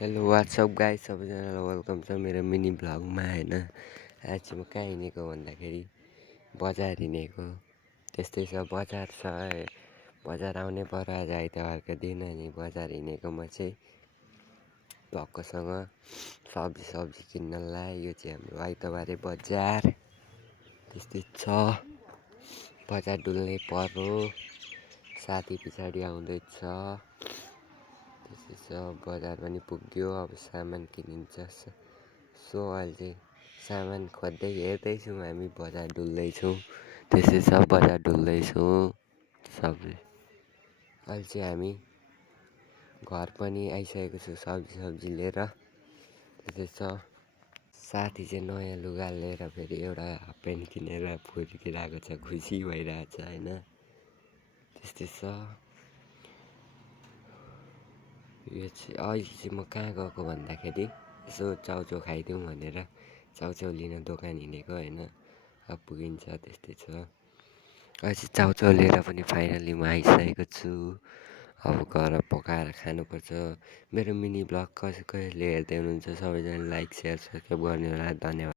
Hello WhatsApp guys, सबैजनालाई welcome छ मेरो मिनी भ्लगमा होइन। आज चाहिँ म कहाँ हिँडेको भन्दाखेरि बजार हिँडेको। त्यस्तै छ, बजार छ, बजार आउनै पर्यो। आज आइतबारको दिन अनि बजार हिँडेको म चाहिँ भक्कसँग सब्जी किन्नलाई। यो चाहिँ हाम्रो आइतबारे बजार त्यस्तै छ। बजार डुल्नै पर्यो, साथी पछाडि आउँदैछ। त्यस्तै छ, बजार पनि पुग्यो, अब सामान किनिन्छ। सो अहिले चाहिँ सामान खोज्दै हेर्दैछौँ, हामी बजार डुल्दैछौँ। त्यस्तै छ, बजार डुल्दैछौँ सब्जी। अहिले चाहिँ हामी घर पनि आइसकेको छु सब्जी लिएर। त्यस्तै छ, साथी चाहिँ नयाँ लुगा लिएर फेरि एउटा हाफ प्यान्ट किनेर फुर्किरहेको छ, खुसी भइरहेछ होइन। त्यस्तै छ। यो चाहिँ अहिले चाहिँ म कहाँ गएको भन्दाखेरि यसो चाउचाउ खाइदिउँ भनेर चाउचाउ लिन दोकान हिँडेको होइन। अब पुगिन्छ, त्यस्तै छ। अहिले चाहिँ चाउचाउ लिएर पनि फाइनली म आइसकेको छु। अब गएर पकाएर खानुपर्छ। मेरो मिनी भ्लग कसले हेर्दै हुनुहुन्छ सबैजना लाइक सेयर सब्सक्राइब गर्ने होला। धन्यवाद।